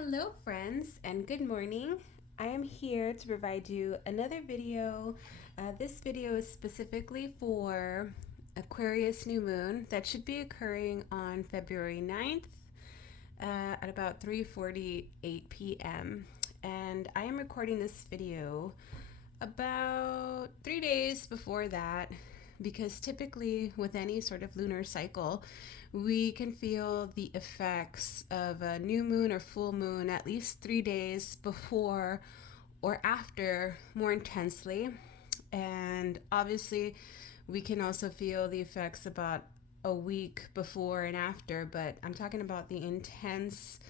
Hello friends and good morning. I am here to provide you another video. This video is specifically for Aquarius new moon that should be occurring on February 9th at about 3:48 p.m. And I am recording this video about 3 days before that because typically with any sort of lunar cycle, we can feel the effects of a new moon or full moon at least 3 days before or after more intensely. And obviously, we can also feel the effects about a week before and after, but I'm talking about the intense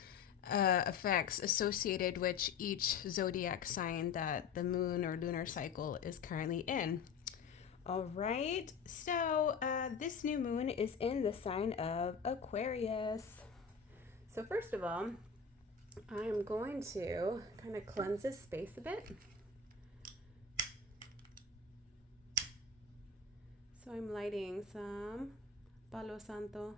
effects associated with each zodiac sign that the moon or lunar cycle is currently in. All right, so this new moon is in the sign of Aquarius. So first of all, I'm going to kind of cleanse this space a bit. So I'm lighting some Palo Santo.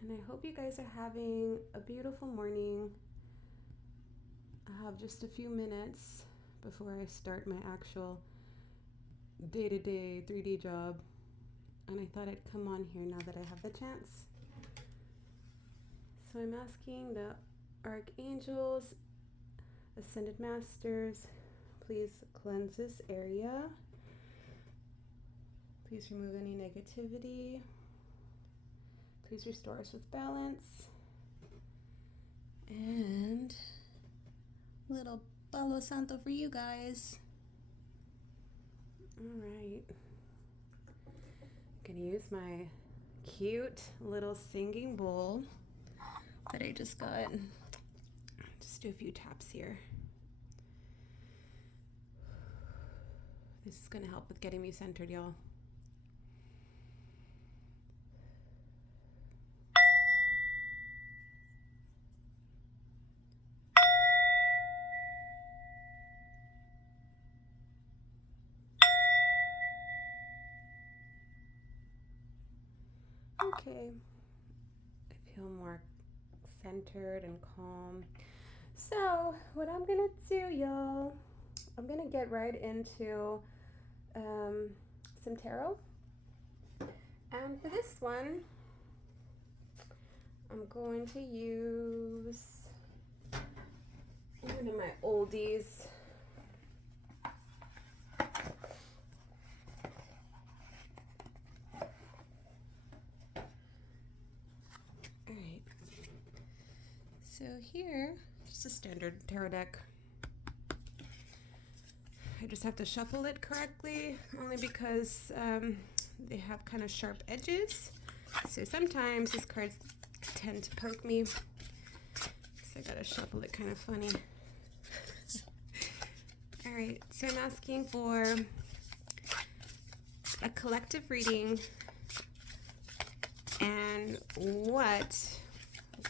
And I hope you guys are having a beautiful morning. I have just a few minutes before I start my actual day-to-day 3D job. And I thought I'd come on here now that I have the chance. So I'm asking the archangels, ascended masters, please cleanse this area. Please remove any negativity. Please restore us with balance. And little Palo Santo for you guys. All right. I'm gonna use my cute little singing bowl that I just got. Just do a few taps here. This is gonna help with getting me centered, y'all. Okay, I feel more centered and calm. So what I'm gonna do, y'all, I'm gonna get right into some tarot. And for this one, I'm going to use one of my oldies. Alright, so here, just a standard tarot deck. I just have to shuffle it correctly, only because they have kind of sharp edges. So sometimes these cards tend to poke me. So I gotta shuffle it kind of funny. Alright, so I'm asking for a collective reading and what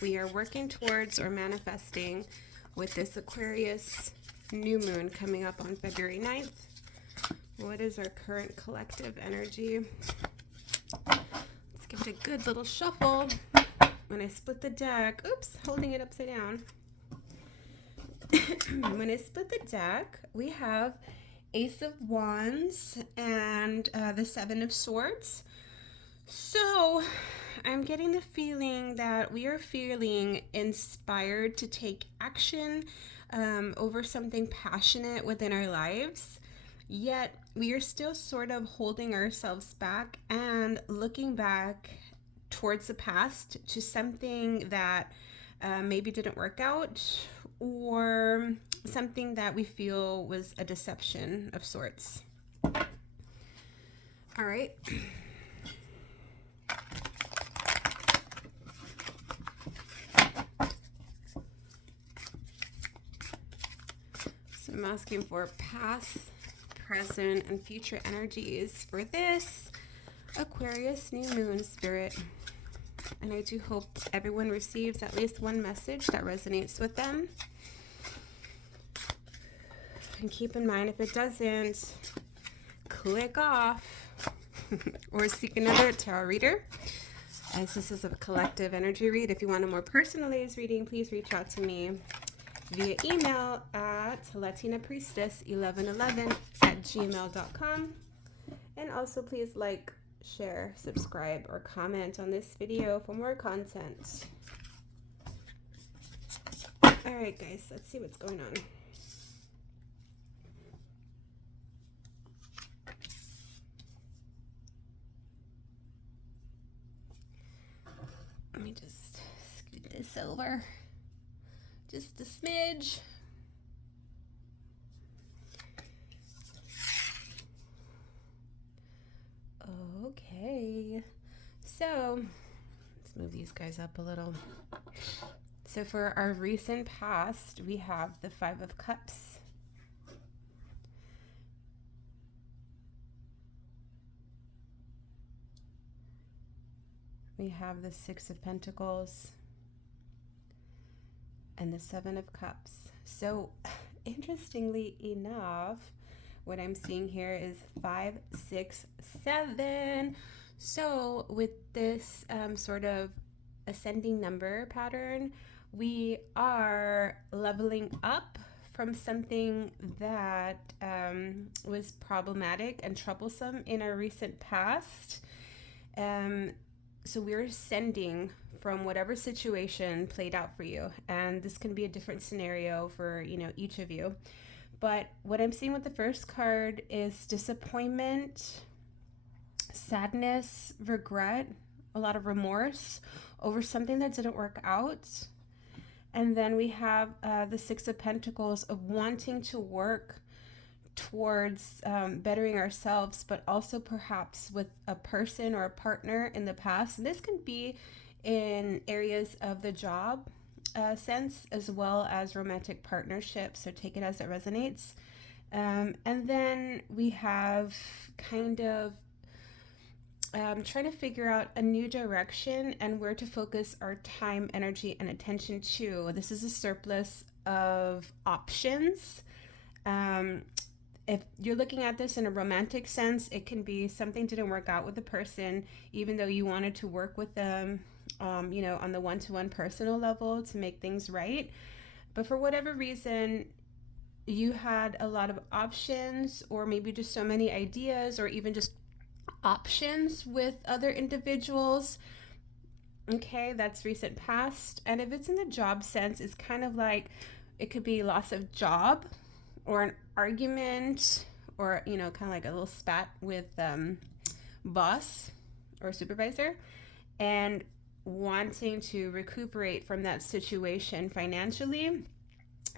we are working towards or manifesting with this Aquarius new moon coming up on February 9th. What is our current collective energy? Let's give it a good little shuffle. When I split the deck, oops, holding it upside down. When I split the deck, we have Ace of Wands and the Seven of Swords. So I'm getting the feeling that we are feeling inspired to take action over something passionate within our lives, yet we are still sort of holding ourselves back and looking back towards the past to something that maybe didn't work out or something that we feel was a deception of sorts. All right. So I'm asking for past, present, and future energies for this Aquarius new moon spirit. And I do hope everyone receives at least one message that resonates with them. And keep in mind, if it doesn't, click off. or seek another tarot reader, as this is a collective energy read. If you want a more personalized reading, please reach out to me via email at latinapriestess1111@gmail.com. And also please like, share, subscribe, or comment on this video for more content. All right, guys, let's see what's going on. Let me just scoot this over just a smidge. Okay, so let's move these guys up a little. So for our recent past, we have the Five of Cups. We have the Six of Pentacles and the Seven of Cups. So interestingly enough, what I'm seeing here is 5, 6, 7. So with this sort of ascending number pattern, we are leveling up from something that was problematic and troublesome in our recent past. So we're ascending from whatever situation played out for you, and this can be a different scenario for each of you. But what I'm seeing with the first card is disappointment, sadness, regret, a lot of remorse over something that didn't work out. And then we have the Six of Pentacles of wanting to work towards bettering ourselves, but also perhaps with a person or a partner in the past. This can be in areas of the job sense, as well as romantic partnerships, so take it as it resonates. And then we have kind of trying to figure out a new direction and where to focus our time, energy, and attention to. This is a surplus of options. If you're looking at this in a romantic sense, it can be something didn't work out with the person, even though you wanted to work with them, on the one-to-one personal level to make things right. But for whatever reason, you had a lot of options, or maybe just so many ideas, or even just options with other individuals. Okay, that's recent past. And if it's in the job sense, it's kind of like it could be loss of job, or an argument, or kind of like a little spat with boss or supervisor, and wanting to recuperate from that situation financially,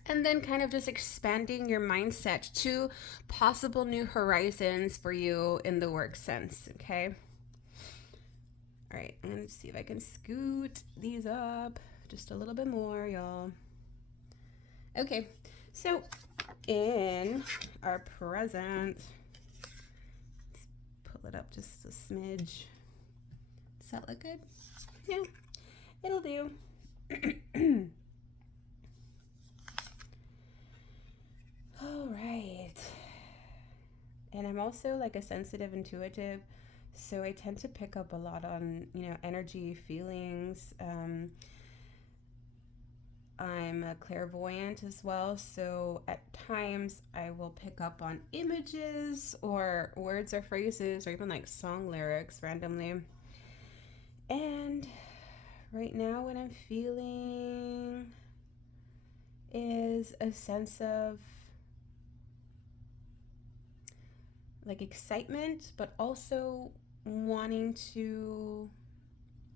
and then kind of just expanding your mindset to possible new horizons for you in the work sense. Okay, all right, I'm gonna see if I can scoot these up just a little bit more, y'all. Okay, so in our present, let's pull it up just a smidge. Does that look good? Yeah, it'll do. All right. And I'm also like a sensitive intuitive, so I tend to pick up a lot on energy, feelings. I'm a clairvoyant as well, so at times I will pick up on images or words or phrases, or even like song lyrics randomly. And right now what I'm feeling is a sense of like excitement, but also wanting to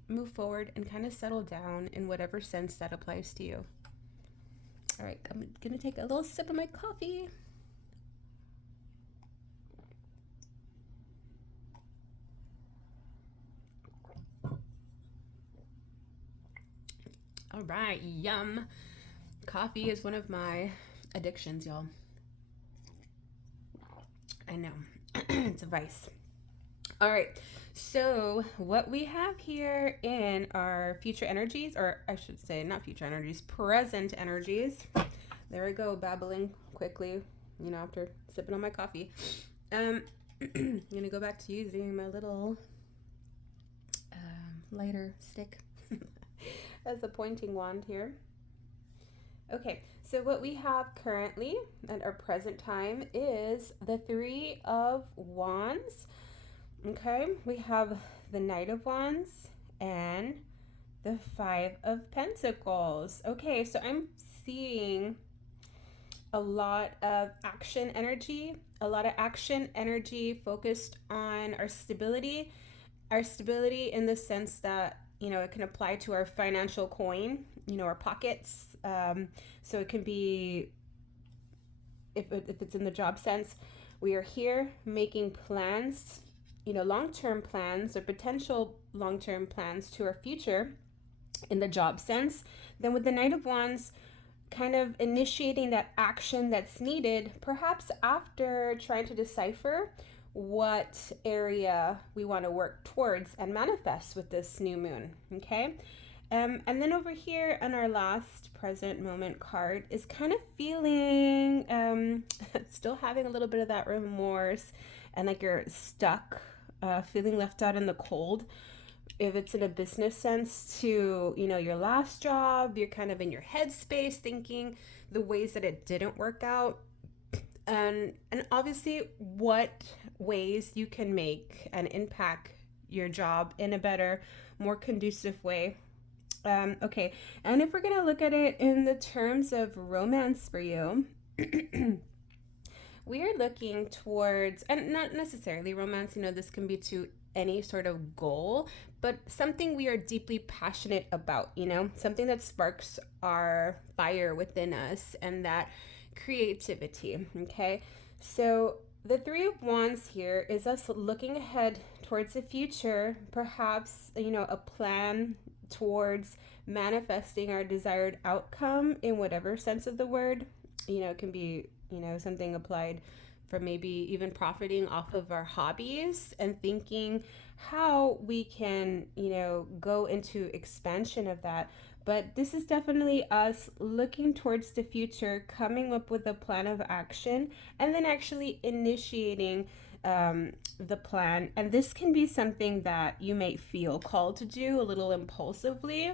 move forward and kind of settle down in whatever sense that applies to you. All right, I'm gonna take a little sip of my coffee. All right, yum. Coffee is one of my addictions, y'all. I know. It's a vice. All right, so what we have here in our future energies, or I should say not future energies, present energies. There we go, babbling quickly, after sipping on my coffee. I'm gonna go back to using my little lighter stick as a pointing wand here. Okay, so what we have currently at our present time is the Three of Wands. Okay, we have the Knight of Wands and the Five of Pentacles. Okay, so I'm seeing a lot of action energy, focused on our stability in the sense that, you know, it can apply to our financial coin, you know, our pockets. So it can be, if it's in the job sense, we are here making plans, you know, long-term plans or potential long-term plans to our future in the job sense. Then with the Knight of Wands, kind of initiating that action that's needed, perhaps after trying to decipher what area we want to work towards and manifest with this new moon. Okay. And then over here on our last present moment card is kind of feeling, still having a little bit of that remorse and like you're stuck, feeling left out in the cold. If it's in a business sense to, you know, your last job, you're kind of in your headspace thinking the ways that it didn't work out, and obviously what ways you can make and impact your job in a better, more conducive way. Okay, and if we're gonna look at it in the terms of romance for you, we are looking towards, and not necessarily romance, you know, this can be to any sort of goal, but something we are deeply passionate about, you know, something that sparks our fire within us and that creativity. Okay, so the Three of Wands here is us looking ahead towards the future, perhaps, you know, a plan towards manifesting our desired outcome in whatever sense of the word. You know, it can be, you know, something applied for maybe even profiting off of our hobbies and thinking how we can, you know, go into expansion of that. But this is definitely us looking towards the future, coming up with a plan of action, and then actually initiating the plan. And this can be something that you may feel called to do a little impulsively.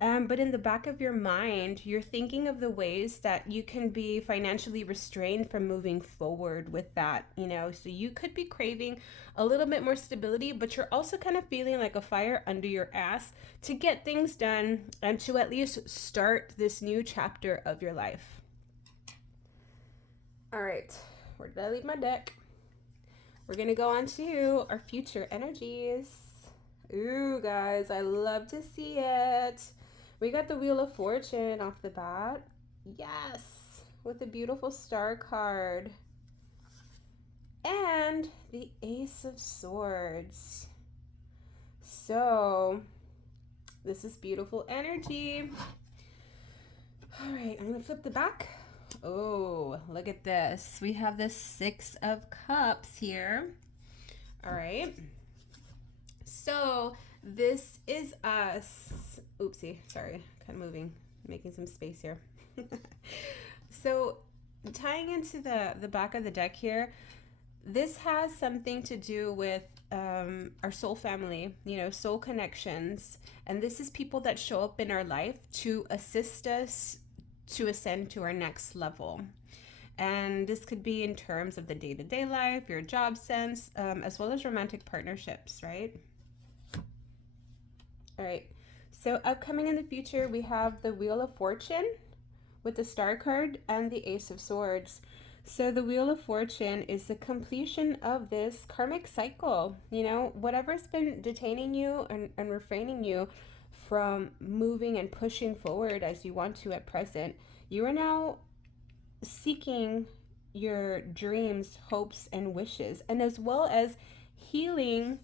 But in the back of your mind, you're thinking of the ways that you can be financially restrained from moving forward with that, you know. So you could be craving a little bit more stability, but you're also kind of feeling like a fire under your ass to get things done and to at least start this new chapter of your life. All right, where did I leave my deck? We're going to go on to our future energies. Ooh, guys, I love to see it. We got the Wheel of Fortune off the bat. Yes, with a beautiful star card. And the Ace of Swords. So, this is beautiful energy. All right, I'm going to flip the back. Oh, look at this. We have the Six of Cups here. All right. So, this is us. Oopsie, sorry, kind of moving, making some space here. So, tying into the back of the deck here, this has something to do with our soul family, you know, soul connections. And this is people that show up in our life to assist us to ascend to our next level. And this could be in terms of the day-to-day life, your job sense, as well as romantic partnerships, right? All right, so upcoming in the future, we have the Wheel of Fortune with the Star card and the Ace of Swords. So the Wheel of Fortune is the completion of this karmic cycle. You know, whatever's been detaining you and refraining you from moving and pushing forward as you want to at present, you are now seeking your dreams, hopes, and wishes, and as well as healing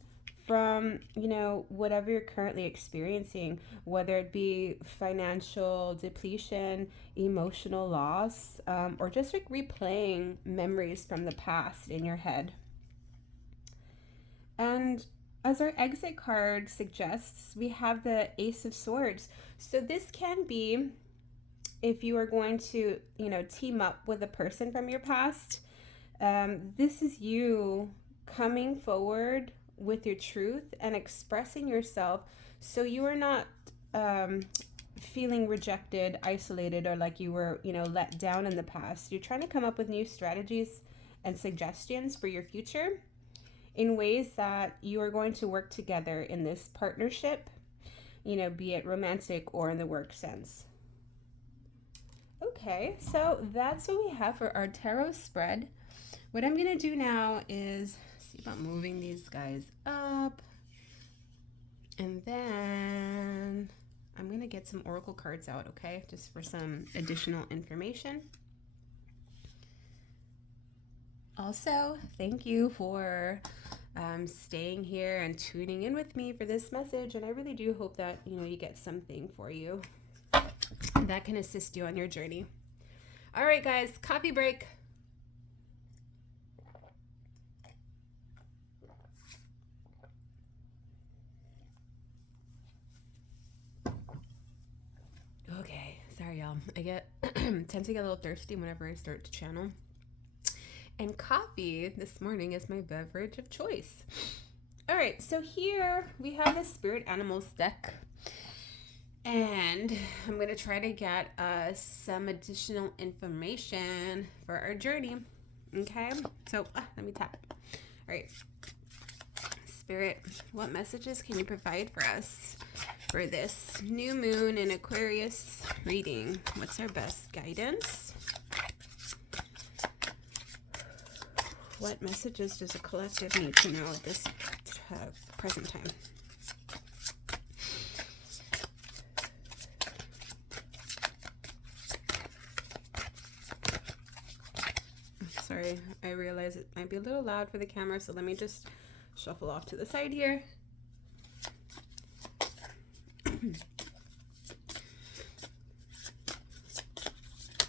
from, you know, whatever you're currently experiencing, whether it be financial depletion, emotional loss, or just like replaying memories from the past in your head. And as our exit card suggests, we have the Ace of Swords. So this can be if you are going to, you know, team up with a person from your past. This is you coming forward with your truth and expressing yourself, so you are not feeling rejected, isolated, or like you were, let down in the past. You're trying to come up with new strategies and suggestions for your future in ways that you are going to work together in this partnership, be it romantic or in the work sense. Okay, so that's what we have for our tarot spread. What I'm going to do now is see about moving these guys up. And then I'm going to get some oracle cards out, okay? Just for some additional information. Also, thank you for staying here and tuning in with me for this message. And I really do hope that, you get something for you that can assist you on your journey. All right, guys, coffee break. Okay, sorry, y'all. I tend to get a little thirsty whenever I start to channel. And coffee this morning is my beverage of choice. All right, so here we have the Spirit Animals deck. And I'm going to try to get us some additional information for our journey. Okay, so let me tap. All right, Spirit, what messages can you provide for us for this new moon in Aquarius reading? What's our best guidance? What messages does a collective need to know at this present time? Sorry, I realize it might be a little loud for the camera, so let me just shuffle off to the side here.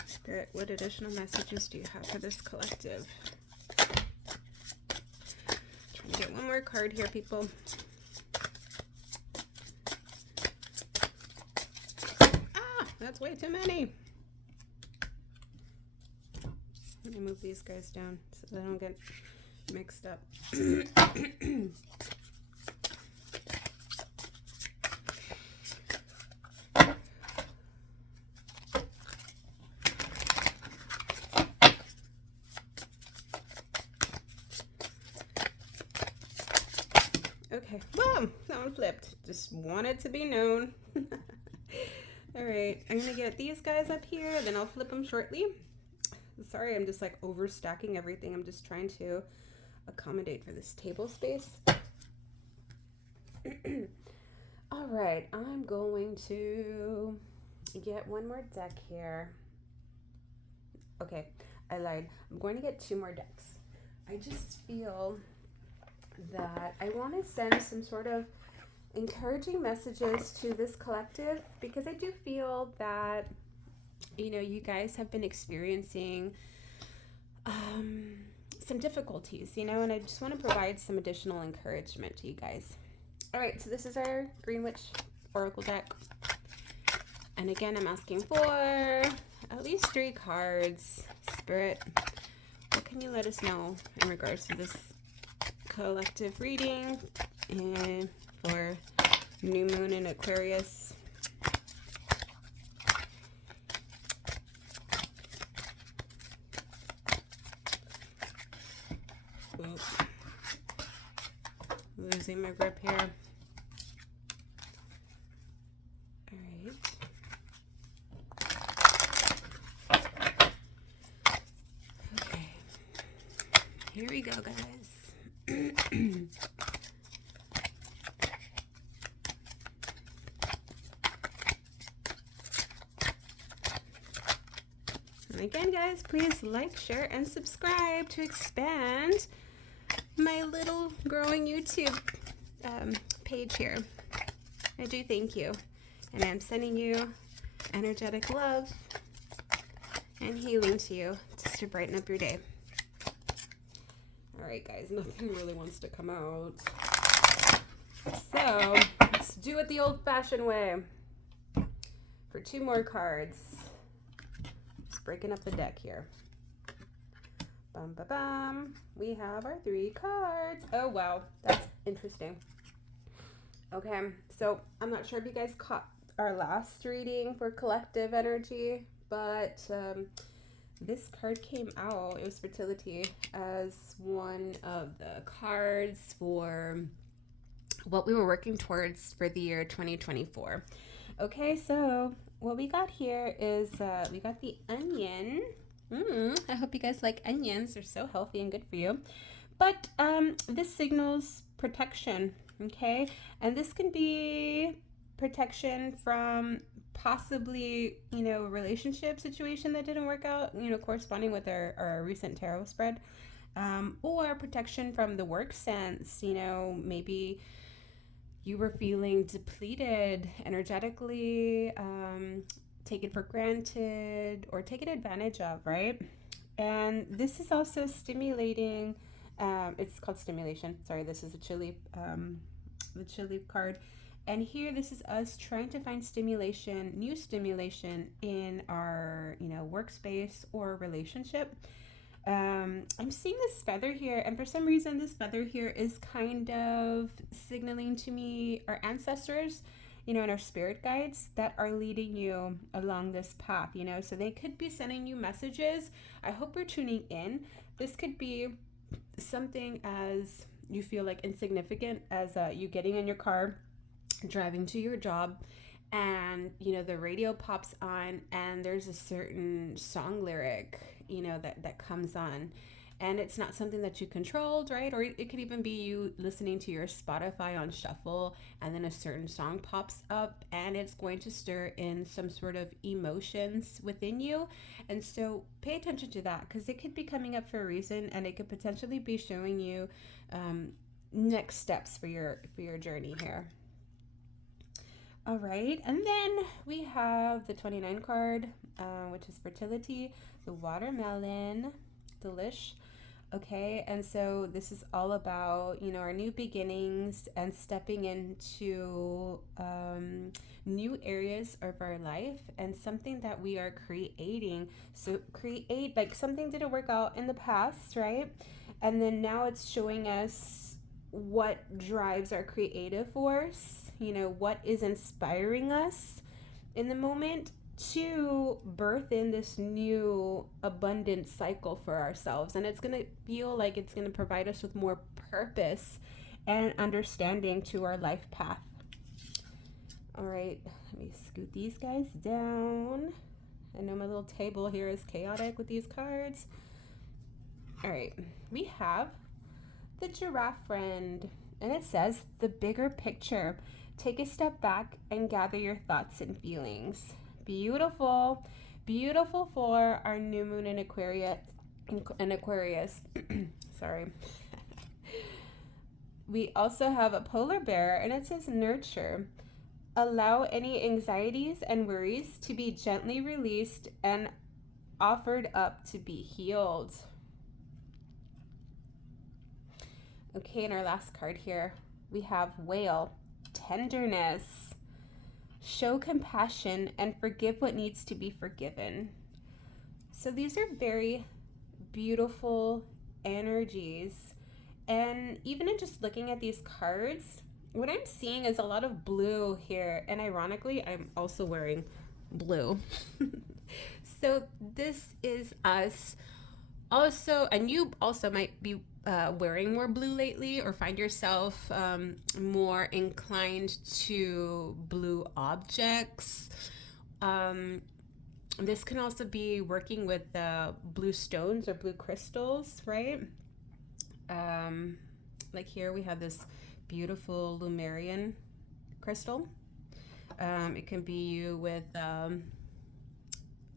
Spirit, what additional messages do you have for this collective? Trying to get one more card here, people. That's way too many. Let me move these guys down so they don't get mixed up. Okay, whoa, that one flipped. Just want it to be known. All right, I'm gonna get these guys up here, then I'll flip them shortly. Sorry, I'm just like overstacking everything. I'm just trying to accommodate for this table space. All right, I'm going to get one more deck here. Okay, I lied. I'm going to get two more decks. I just feel that I want to send some sort of encouraging messages to this collective, because I do feel that you guys have been experiencing some difficulties, and I just want to provide some additional encouragement to you guys. All right, so this is our Green Witch Oracle deck. And again, I'm asking for at least 3 cards. Spirit, what can you let us know in regards to this collective reading and for new moon in Aquarius? Losing my grip here. All right. Okay. Here we go, guys. And again, guys, please like, share, and subscribe to expand my little growing YouTube page here. I do thank you, and I'm sending you energetic love and healing to you just to brighten up your day. All right, guys, nothing really wants to come out, so let's do it the old-fashioned way for 2 more cards. Just breaking up the deck here. Bum, ba, bum. We have our 3 cards. Oh, wow. That's interesting. Okay, so I'm not sure if you guys caught our last reading for collective energy, but this card came out. It was fertility as one of the cards for what we were working towards for the year 2024. Okay, so what we got here is we got the onion. I hope you guys like onions. They're so healthy and good for you. But this signals protection, okay? And this can be protection from possibly, a relationship situation that didn't work out, corresponding with our recent tarot spread. Or protection from the work sense, maybe you were feeling depleted energetically, taken for granted, or taken advantage of, right? And this is also stimulating. It's called stimulation. Sorry, this is the chili card. And here, this is us trying to find stimulation, new stimulation in our, workspace or relationship. I'm seeing this feather here, and for some reason this feather here is kind of signaling to me our ancestors, and our spirit guides that are leading you along this path, so they could be sending you messages. I hope you're tuning in. This could be something as you feel like insignificant as you getting in your car, driving to your job, and the radio pops on and there's a certain song lyric that comes on, and it's not something that you controlled, right? Or it could even be you listening to your Spotify on shuffle, and then a certain song pops up and it's going to stir in some sort of emotions within you. And so pay attention to that, because it could be coming up for a reason, and it could potentially be showing you next steps for your journey here. All right, and then we have the 29 card, which is fertility, the watermelon, delish. Okay, and so this is all about, our new beginnings and stepping into new areas of our life and something that we are creating. So create, like something didn't work out in the past, right? And then now it's showing us what drives our creative force, what is inspiring us in the moment to birth in this new abundant cycle for ourselves. And it's going to feel like it's going to provide us with more purpose and understanding to our life path. All right, let me scoot these guys down. I know my little table here is chaotic with these cards. All right, we have the giraffe friend, and it says the bigger picture. Take a step back and gather your thoughts and feelings. Beautiful, beautiful for our new moon in Aquarius. Sorry. We also have a polar bear, and it says nurture. Allow any anxieties and worries to be gently released and offered up to be healed. Okay, and our last card here, we have whale, tenderness. Show compassion and forgive what needs to be forgiven. So these are very beautiful energies. And even in just looking at these cards, what I'm seeing is a lot of blue here. And ironically, I'm also wearing blue. So this is us also, and you also might be wearing more blue lately, or find yourself more inclined to blue objects. This can also be working with blue stones or blue crystals, right? Like here we have this beautiful Lumerian crystal. It can be you with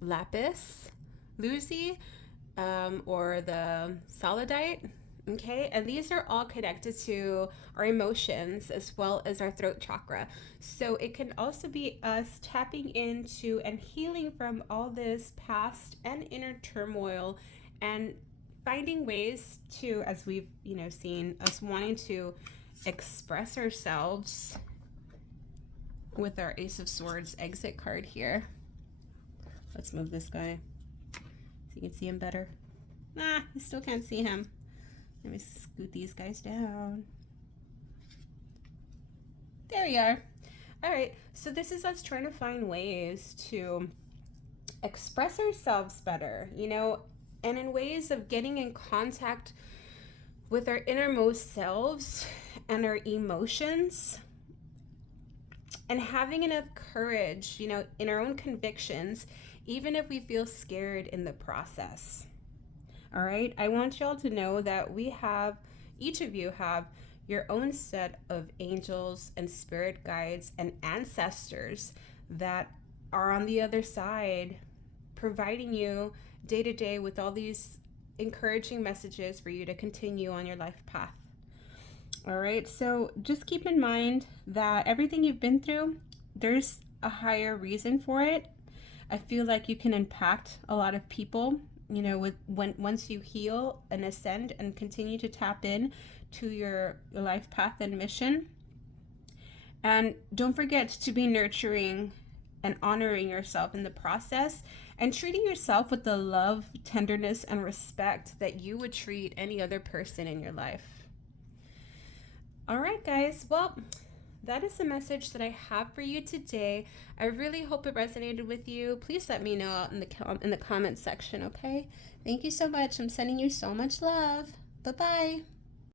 lapis lazuli, or the solidite. Okay, and these are all connected to our emotions as well as our throat chakra. So it can also be us tapping into and healing from all this past and inner turmoil, and finding ways to, as we've seen, us wanting to express ourselves with our Ace of Swords exit card here. Let's move this guy so you can see him better. Ah, you still can't see him. Let me scoot these guys down. There we are. All right, so this is us trying to find ways to express ourselves better, you know, and in ways of getting in contact with our innermost selves and our emotions, and having enough courage, you know, in our own convictions, even if we feel scared in the process. All right, I want y'all to know that each of you have your own set of angels and spirit guides and ancestors that are on the other side, providing you day to day with all these encouraging messages for you to continue on your life path. All right, so just keep in mind that everything you've been through, there's a higher reason for it. I feel like you can impact a lot of people, you know, once you heal and ascend and continue to tap in to your life path and mission. And don't forget to be nurturing and honoring yourself in the process, and treating yourself with the love, tenderness, and respect that you would treat any other person in your life. All right, guys. Well, that is the message that I have for you today. I really hope it resonated with you. Please let me know out in the comments section, okay? Thank you so much. I'm sending you so much love. Bye-bye.